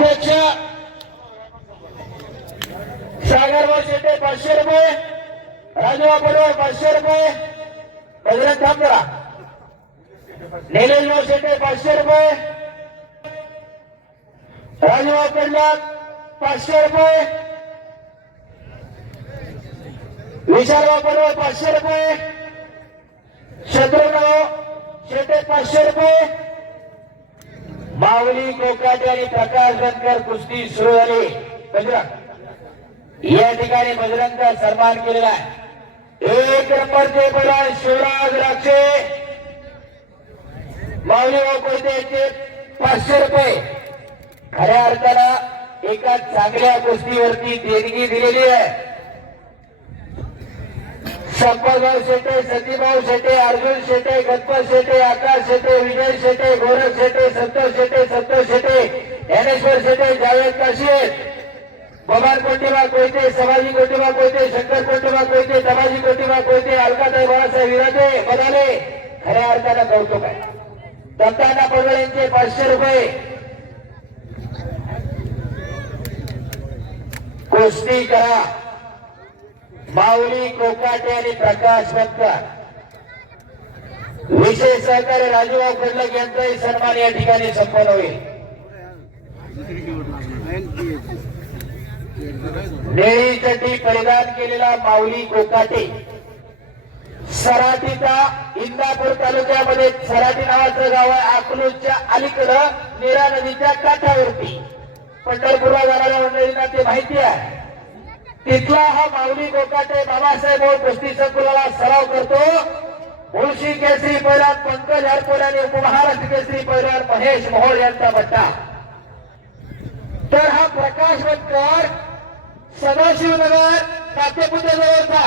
अध्यक्ष सागरभाऊ शेटे 500 रुपये, राजूभाऊ पडवळ 500 रुपये, बजरंग थांबरा, निलेशभाऊ शेटे 500 रुपये, राजूभाऊ कडल्यात 500 रुपये, विशालभाऊ पडवळ 500 रुपये, शत्रुघ्नभाऊ शेटे 500 रुपये, माऊली कोकाटे आणि प्रकाश बनकर कुस्ती सुरू झाली. बजरंग या ठिकाणी बजरंगचा सन्मान केलेला आहे. 1 नंबरचे पैलवान शिवराज राक्षे, माऊली कोकाटे यांचे 500 रुपये. खऱ्या अर्थानं एका चांगल्या कुस्तीवरती देणगी दिलेली आहे. संपतभाऊ शेटे, सतीभाऊ शेटे, अर्जुन शेटे, गणपत शेटे, आकाश शेटे, विजय शेटे, गोरख शेटे, संतोष शेटे, संतोष शेटे, ज्ञानेश्वर शेटे, जावेद काशीद, बबान कोटिबा कोयते, सभाजी कोटिबा कोयते, शंकर कोटिबा कोयते, दमाजी कोटिबा कोयते, अलकाताई बाळासाहेब विराजे बदाले. खऱ्या अर्थानं कौतुक आहे. दत्ताना पडवळ यांचे 500 रुपये. कुस्ती करा माऊली कोकाटे आणि प्रकाश बनकर. विशेष सहकार्य राजूभाऊ खंडक यांचाही सन्मान या ठिकाणी संपन्न होईल. निळी चड्डी परिधान केलेला माऊली कोकाटे सराटीचा इंदापूर तालुक्यामध्ये सराटी नावाचं गाव आहे. अकलूजच्या अलीकडं नीरा नदीच्या काठावरती पंढरपूरला जाणाऱ्या मंडळींना ते माहिती आहे. तिथला हा माऊली कोकाटे बाबासाहेब कुस्ती संकुलाला सराव करतो. मुळशी केसरी पैलवान पंकज हरपोल आणि उपमहाराष्ट्र केसरी पैलवान महेश मोहोळ यांचा बट्टा. तर हा प्रकाश बनकर सदाशिवनगर नातेपुतेजवळचा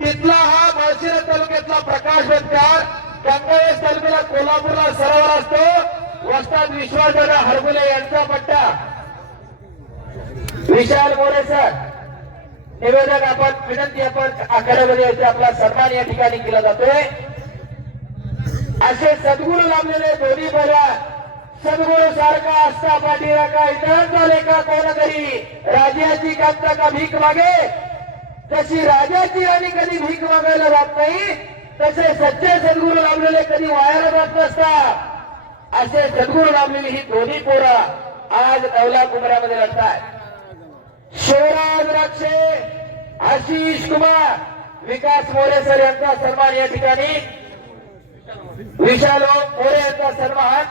तिथला हा माळशिरस तालुक्यातला प्रकाश बनकर गंगावेस तालुक्याला कोल्हापूरला सरावर असतो. वस्ताद विश्वासदादा हरगुले यांचा बट्टा. विशाल मोरे सर निवेदक आपण विनंती आपण आखाड्यामध्ये यायचे. आपला सन्मान या ठिकाणी केला जातोय. असे सद्गुरू लाभलेले दोन्ही पैलवान सद्गुरू सारखा असता पाठीरा का इतर झाले का कोण तरी राजाची कामता का भीक मागे. जशी राजाची आणि कधी भीक मागायला जात नाही तसे सच्चे सद्गुरू लाभलेले कधी वायाला जात नसतात. असे सद्गुरू लाभलेली ही दोन्ही पोरं आज नवला कुमऱ्यामध्ये लढतात. शिवराज राक्षे, आशिष कुमार, विकास मोरे सर यांचा सन्मान या ठिकाणी. विशाल मोरे यांचा सन्मान.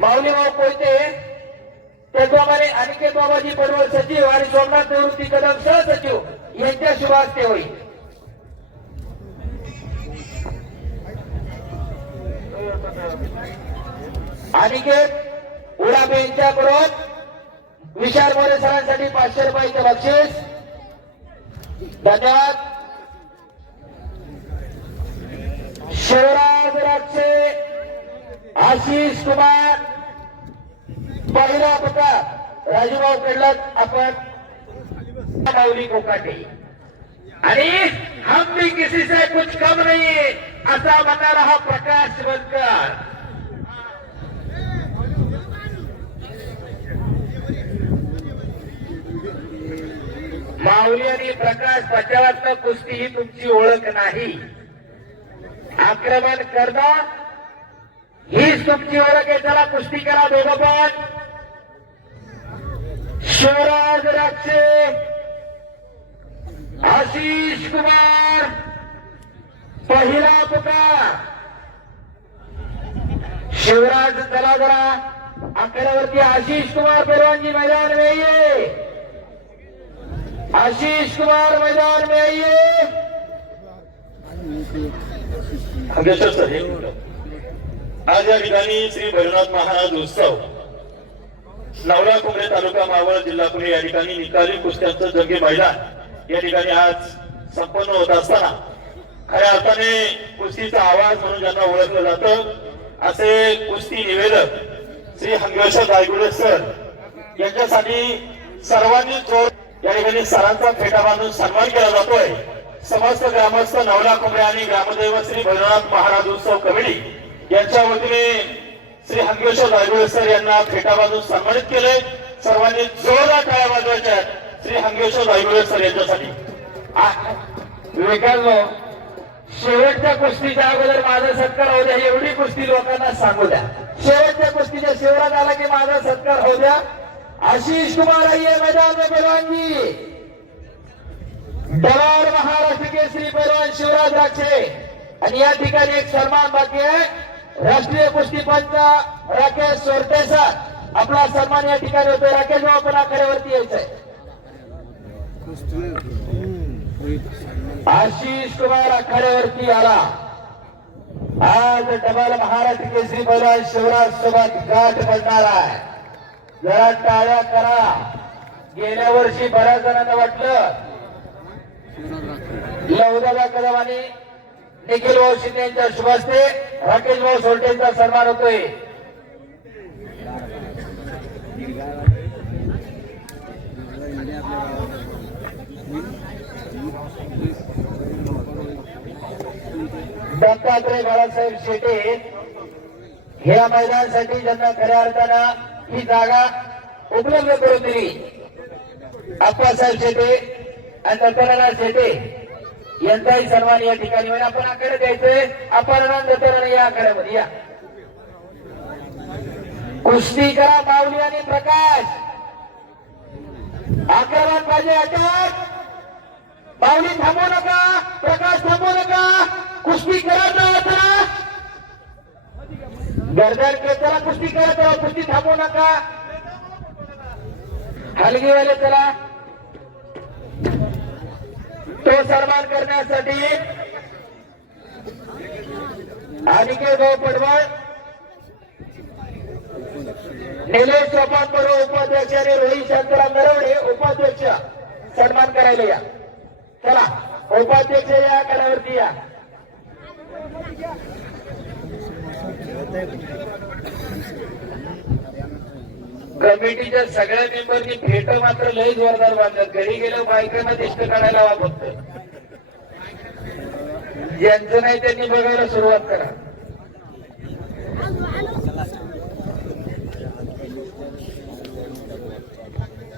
माऊलीभाऊ कोयते त्याचप्रमाणे अनिकेत बाबाजी पडवळ सचिव आणि सोमनाथ निवृत्ती कदम सहसचिव यांच्या शुभ हस्ते होईल. अनिकेत उडापे यांच्याकडून विशाल मोरे सरांसाठी 500 रुपयाचे बक्षीस. धन्यवाद. शिवराज राक्षे, आशिष कुमार, पहिला पता राजूभाऊ कडलक आपण माऊली कोकाटे आणि हम भी किसी से कुछ कम नहीं असा म्हणणारा हा प्रकाश बनकर. माऊली आणि प्रकाश बचावात्मक कुस्ती ही तुमची ओळख नाही. आक्रमण करता हीच तुमची ओळख आहे. चला कुस्ती करा दोघं पण. शिवराज राक्षे, आशिष कुमार, पहिला पुकार. शिवराज चला जरा आकड्यावरती. आशिष कुमार पैलवान जी मैदान में आइए. आशीष कुमार मैदान में आइए. सर आज या ठिकाणी श्री भैरवनाथ महाराज उत्सव नवला कुमरे तालुका मावळ जिल्हा पुणे या ठिकाणी निकाली कुस्त्यांचं जंगी मैदान या ठिकाणी आज संपन्न होत असताना खऱ्या अर्थाने कुस्तीचा आवाज म्हणून ज्यांना ओळखलं जातं असे कुस्ती निवेदक श्री हंगेश्वर गायगुडे सर यांच्यासाठी सर्वांनी जोर या ठिकाणी सरांचा फेटा बांधून सन्मान केला जातोय. समस्त ग्रामस्थ नवला कुमरे आणि ग्रामदैवत श्री भैरवनाथ महाराज उत्सव कमिटी यांच्या वतीने श्री हंगेश्वर गायगुडे सर यांना फेटा बांधून सन्मानित केले. सर्वांनी जोरदार टाळ्या वाजवायच्या आहेत श्री हंगेश्वर गायगुडे सर यांच्यासाठी. विवेकांनो, शेवटच्या कुस्तीच्या अगोदर माझा सत्कार होऊ द्या, एवढी कुस्ती लोकांना सांगू द्या. शेवटच्या कुस्तीच्या शेवटात आला की माझा सत्कार होऊ द्या. आशीष कुमार आइए मैदान में पहलवान जी. डवार महाराष्ट्र केसरी पहलवान शिवराज राक्षे. आणि या ठिकाणी एक सन्मान बाकी आहे. राष्ट्रीय कुस्ती पंच राकेश सोरटे सर, आपला सन्मान या ठिकाणी होतो. राकेश भाऊ, आपण आखाड्यावरती यायचंय. आशीष कुमार आखाड्यावरती आला. आज डबल महाराष्ट्र केसरी पहलवान शिवराज सोबत गाठ पडणार आहे. जरा टाळ्या करा. गेल्या वर्षी बऱ्याच जणांना वाटलं लवदादा कदम आणि निखिल भाऊ शिंदे यांच्या शुभ हस्ते राकेश भाऊ सोरटेंचा सन्मान होतोय. दत्तात्रय बाळासाहेब शेटे या मैदानासाठी ज्यांना खऱ्या अर्थानं ही जागा उपलब्ध करून दिली, आप्पासाहेब शेटे आणि दत्ताराम शेटे यांचाही सन्मान या ठिकाणी होईल. आपण आकडे द्यायचंय. आपण दत्ताराम या आकड्यामध्ये या. कुस्ती करा माऊली आणि प्रकाश. आक्रमण पाहिजे. अटक. माऊली थांबू नका, प्रकाश थांबू नका. कुस्ती करत राहा. गर्दन चला, कुस्ती करत राहा. कुस्ती थांबू नका. हलगीवाले चला. तो सन्मान करण्यासाठी अनिकेत भाऊ पडवळ, निलेश सोपान बरोबर उपाध्यक्ष आणि रोहित शांताराम नरवडे उपाध्यक्ष सन्मान करायला या. चला उपाध्यक्ष या कडावरती या. कमिटीच्या सगळ्या मेंबरनी फेट मात्र लय जोरदार बांधतात. घरी गेलं बायकांना दिष्ट काढायला हवा. फक्त ज्यांचं नाही त्यांनी बघायला सुरुवात करा.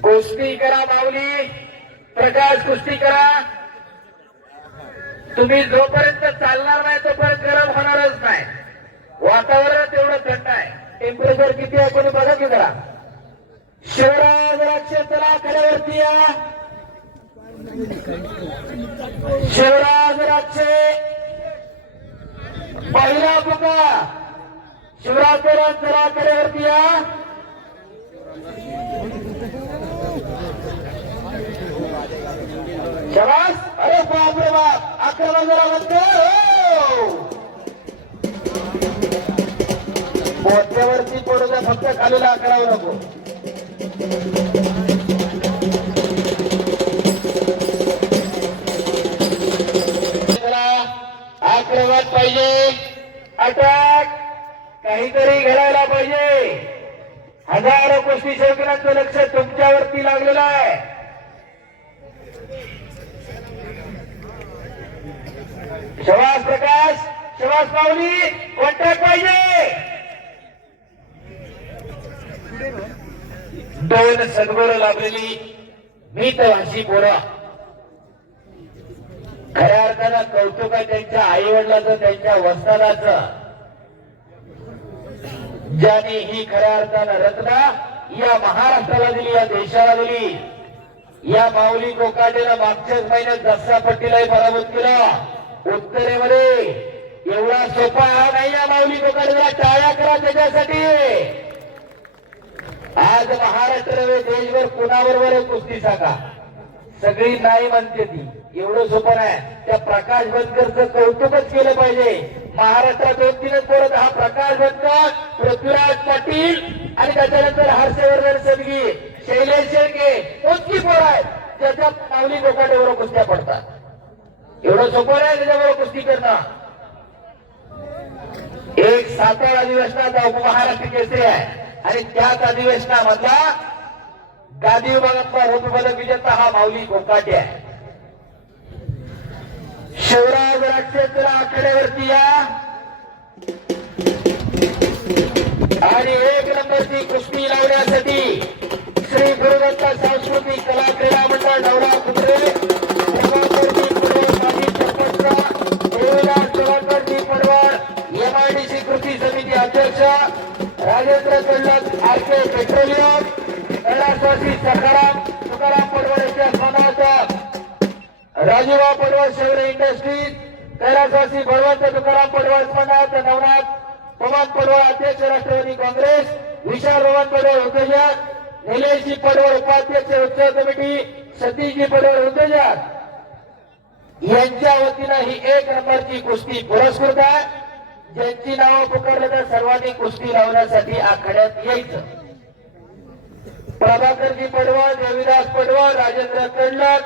कुस्ती करा माऊली, प्रकाश कुस्ती करा. तुम्ही जोपर्यंत चालणार नाही तोपर्यंत गरम होणारच नाही. वातावरण तेवढं थंड आहे. टेम्परेचर किती आहे कोणी बघा की जरा. शिवराज राक्षे चला कड्यावरती या. शिवराज राक्षे पहिला पुकार. शिवराज चला कड्यावरती या. शाबास. अरे बाप रे बाप. अकरा जरा म्हणतो मोठ्यावरती पडू द्या, फक्त खालीला करावं नको. आक्रमण पाहिजे. अटॅक काहीतरी घडायला पाहिजे. हजारो कुस्ती शौकीनांचं लक्ष तुमच्यावरती लागलेलं आहे. शबास प्रकाश, शबास माऊली. कॉन्टॅक्ट पाहिजे. दोन सद्गुण लाभलेली मितभाषी पोरं. खऱ्या अर्थानं कौतुक आहे त्यांच्या आई वडिलाचं, त्यांच्या वस्तादाचं, ज्यांनी ही खऱ्या अर्थानं रत्ना या महाराष्ट्राला दिली, या देशाला दिली. या माऊली कोकाटेनं मागच्याच महिन्यात दसरा पट्टीलाही पराभूत केला. उत्तरेमध्ये एवढा सोपा नाही या माऊली कोकाटेला. टाळ्या करा त्याच्यासाठी. आज महाराष्ट्र देशभर कुणाबरोबर कुस्ती सांगा, सगळी नाही म्हणते ती. एवढं सोपं नाही. त्या प्रकाश बनकरचं कौतुकच केलं पाहिजे. महाराष्ट्रात 2-3 पोरं, हा प्रकाश बनकर, पृथ्वीराज पाटील आणि त्याच्यानंतर हर्षवर्धन सदगी, शैलेश शेळके, कोणती पोरं आहेत ज्याच्या माऊली कोकाटेबरोबर कुस्त्या पडतात. एवढं सोपं नाही त्याच्याबरोबर कुस्ती करणं. एक सातारा अधिवेशनाचा उपमहाराष्ट्र केसरी आहे आणि त्याच अधिवेशनामधला गादी विभागातला रौप्यपदक विजेता हा माऊली कोकाटे आहे. शिवराज राक्षेच्या आखाड्यावरती या. आणि 1 नंबरची कुस्ती लावण्यासाठी श्री गुरुदत्त सांस्कृतिक कला क्रीडा मंडळ नवरा कुत्रे प्रभाकरजी पडवळ माजी सरपंच देवीदास प्रभाकरजी पडवळ MIDC कृती समिती अध्यक्ष राजेंद्र कल्लक RK पेट्रोलियम कैलासवासी तुकाराम पडवळ यांच्या सन्मानार्थ राजीवा पडवळ शेवरे इंडस्ट्रीज कैलासवासी बळवंत तुकाराम पडवळ स्मरणार्थ नवनाथ पवन पडवळ अध्यक्ष राष्ट्रवादी काँग्रेस विशाल पवन पडवळ उद्योजक निलेशजी पडवळ उपाध्यक्ष उत्सव कमिटी सतीशजी पडवळ उद्योजक यांच्या वतीनं ही 1 नंबरची कुस्ती पुरस्कृत आहे. ज्यांची नावं पुकारलं तर सर्वांनी कुस्ती लावण्यासाठी आखाड्यात यायचं. प्रभाकरजी पडवळ देवीदास पडवळ राजेंद्र कडलक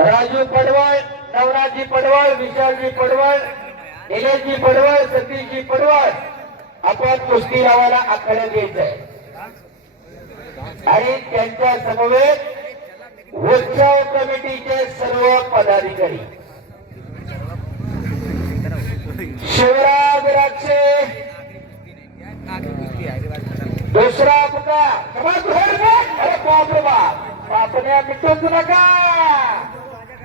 राजू पडवळ नवनाथजी पडवळ विशालजी पडवळ निलेशजी पडवळ सतीशजी पडवळ आपण कुस्ती लावायला आखाड्यात यायचंय. आणि त्यांच्या समवेत उत्सव कमिटीचे सर्व पदाधिकारी शिवराज राक्षे दुसरा पुका अरे बापरे बाप बापण्या मिटवू नका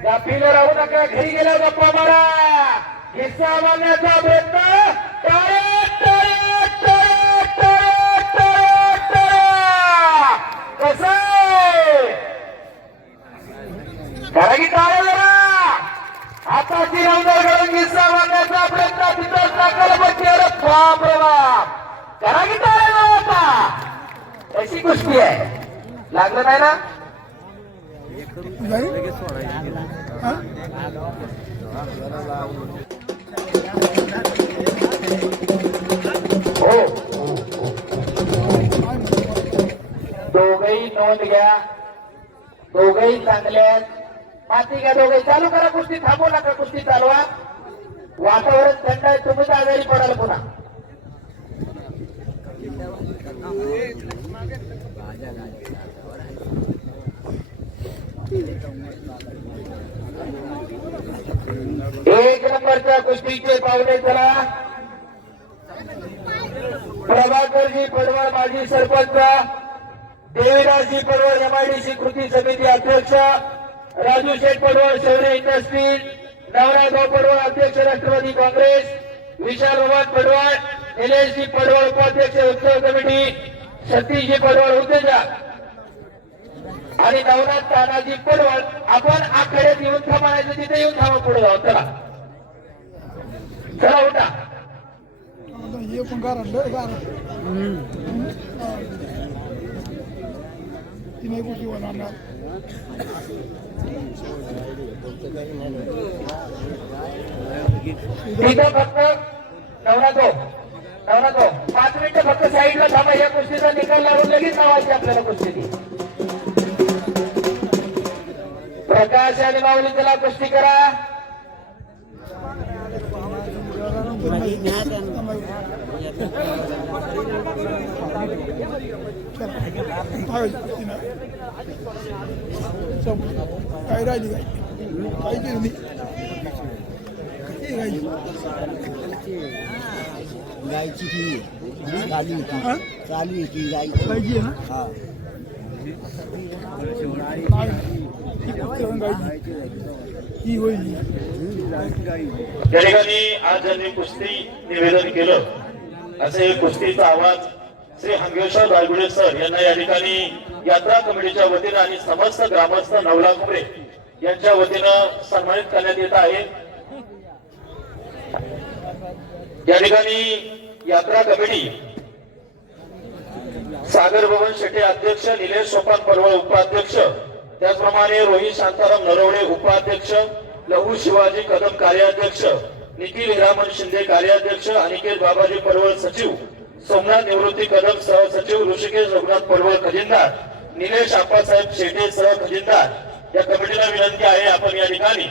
या पिलो राहू नका घरी गेल्या गप्पा मारा हिस्सा मागण्याचा प्रयत्न कसा करा की टाळ्या जरा हाताची नवदार घडून हिस्सा मागण्याचा प्रयत्न तिथंच टाकायला पाहिजे. अरे बाप रे बाप करा की टाळ्या आता अशी गोष्टी आहे. लागलं नाही ना हो दोघही नोंद घ्या. दोघही चांगले आहेत. माती घ्या. दोघही चालू करा कुस्ती. थांबू नका कुस्ती चालवा. वातावरण थंड आहे. तुम्हीच आजारी पडाल पुन्हा. एक नंबरच्या कुस्तीचे पावले चला. प्रभाकरजी पडवळ माजी सरपंच देवीदासजी पडवळ MIDC कृती समिती अध्यक्ष राजू शेठ पडवळ शेवरे इंडस्ट्रीज नवनाथभाऊ पडवळ अध्यक्ष राष्ट्रवादी काँग्रेस विशाल पवन पडवळ निलेशजी पडवळ उपाध्यक्ष उत्सव कमिटी सतीशजी पडवळ उद्योजक आणि नवनाथ तानाजी पडवळ. आपण आखाड्यात येऊन थांबायचं तिथे येऊन थांबा. पुढे जाऊ. चला चला उठा. तिथं फक्त नवनाथो 5 मिनिटं फक्त साईडला थांबा. या कुस्तीचा निकाल लागून लगेच नावायची आपल्याला कुस्ती. प्रकाश आणि माऊली चला कुस्ती करा. काय राहिली काय केली गायची ती चालू होती गायची पाहिजे ना. त्या ठिकाणी आज ज्यांनी कुस्ती निवेदन केलं असे कुस्तीचा आवाज श्री हंगेश्वर दायगुडे सर यांना या ठिकाणी यात्रा कमिटीच्या वतीनं आणि समस्त ग्रामस्थ नवला कुमरे यांच्या वतीनं सन्मानित करण्यात येत आहे. या ठिकाणी यात्रा कमिटी सागर भवन शेटे अध्यक्ष निलेश सोपान पडवळ उपाध्यक्ष त्याचप्रमाणे रोहित शांताराम नरवडे उपाध्यक्ष लहू शिवाजी कदम कार्याध्यक्ष निखिल हिरामन शिंदे कार्याध्यक्ष अनिकेत बाबाजी पडवळ सचिव सोमनाथ निवृत्ती कदम सहसचिव ऋषिकेश रघुनाथ पडवळ खजिनदार निलेश आप्पासाहेब शेटे सह खजिनदार. या कमिटीला विनंती आहे आपण या ठिकाणी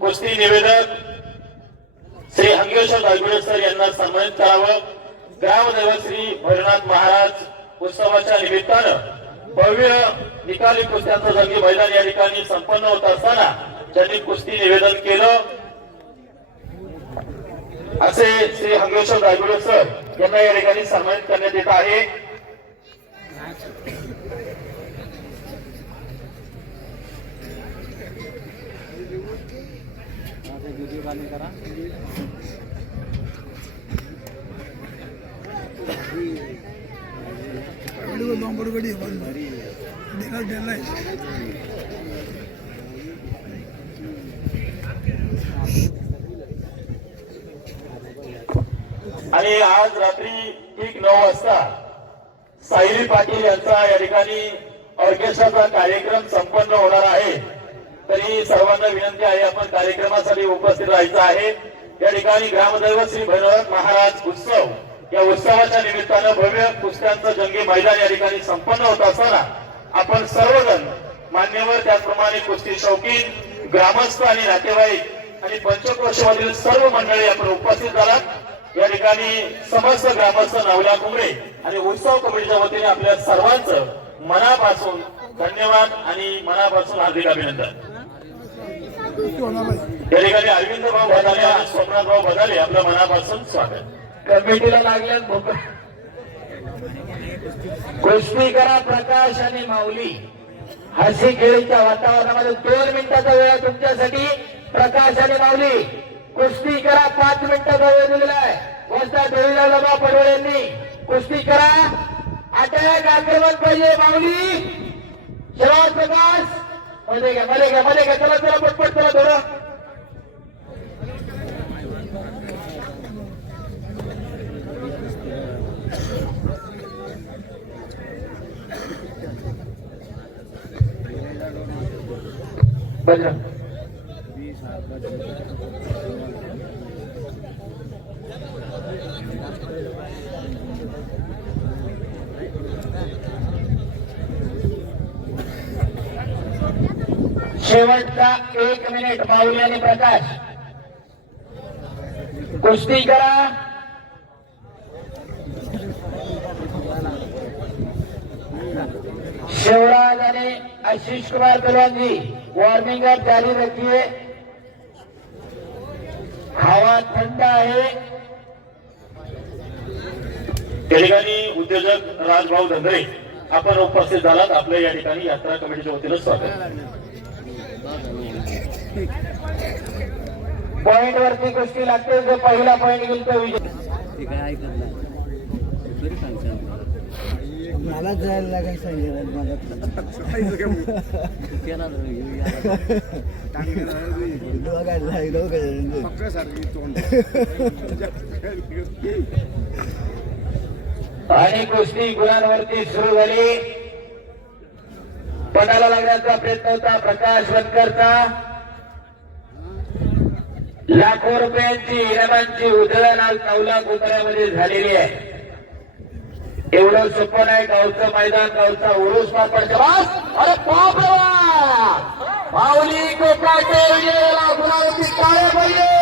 कुस्ती निवेदक श्री हंगेश्वर दायगुडे सर यांना सन्मानित करावं. ग्रामदैवत श्री भैरवनाथ महाराज उत्सवाच्या निमित्तानं भव्य निकाली कुस्त्यांचं जंगी मैदान या ठिकाणी संपन्न होत असताना ज्यांनी कुस्ती निवेदन केलं असे श्री हंगेश्वर दायगुडे सर यांना या ठिकाणी सन्मानित करण्यात येत आहे. बडबडी डेला आणि आज रात्री ठीक 9 वाजता सायली पाटील यांचा या ठिकाणी ऑर्केस्ट्राचा कार्यक्रम संपन्न होणार आहे. तरी सर्वांना विनंती आहे आपण कार्यक्रमासाठी उपस्थित राहायचं आहे. या ठिकाणी ग्रामदैवत श्री भैरवनाथ महाराज उत्सव या उत्सवाच्या निमित्तानं भव्य कुस्त्यांचं जंगी मैदान या ठिकाणी संपन्न होत असताना आपण सर्वजण मान्यवर त्याचप्रमाणे कुस्ती शौकीन ग्रामस्थ आणि नातेवाईक आणि पंचक्रोशीमधील सर्व मंडळी आपण उपस्थित झालात. या ठिकाणी समस्त ग्रामस्थ नवला कुंभरे आणि उत्सव कमिटीच्या वतीने आपल्या सर्वांचं मनापासून धन्यवाद आणि मनापासून हार्दिक अभिनंदन. या ठिकाणी अरविंद भाऊ बदाले आणि सोमनाथ भाऊ बदाले आपल्या मनापासून स्वागत. कमिटीला लागल्यात भोकर कुस्ती करा प्रकाश आणि माऊली. हसी खेळीच्या वातावरणामध्ये 2 मिनिटाचा वेळ आहे तुमच्यासाठी. प्रकाश आणि माऊली कुस्ती करा. 5 मिनिटाचा वेळ दिलेला आहे. वस्ता देवीला बाबा पडवळ यांनी कुस्ती करा. अटॅक आक्रमण पाहिजे. माऊली शिवाज प्रकाश मध्ये घ्या मध्ये घ्या मध्ये घ्या. चला चला पटपट चला थोडं. बजरंग शेवटचा 1 मिनिट. माऊली आणि प्रकाश कुस्ती करा. शिवराज आणि आशीष कुमार पहलवान जी वॉर्मिंग अप जारी रखिए. हवा थंड आहे. या ठिकाणी उद्योजक राजभाऊ धंदरे आपण उपस्थित झालात. आपल्या या ठिकाणी यात्रा कमिटीच्या वतीनं स्वागत. पॉइंट वरती कुस्ती लागते. जो पहिला पॉइंट घेईल तो विजय. मला जायला लागायला सांगितलं मला आणि कुस्ती गुणांवरती सुरू झाली. पणाला लागण्याचा प्रयत्न होता प्रकाश वनकरचा. लाखो रुपयांची इनामांची उधळण आज 9 लाख उतऱ्यामध्ये झालेली आहे. एवढं सोपं नाही. गावचं मैदान गावचा उरूस पापड. अरे बाप रे बाप. माऊली कोकाटे विजयाला गुणावरती टाळ्या पाहिजे.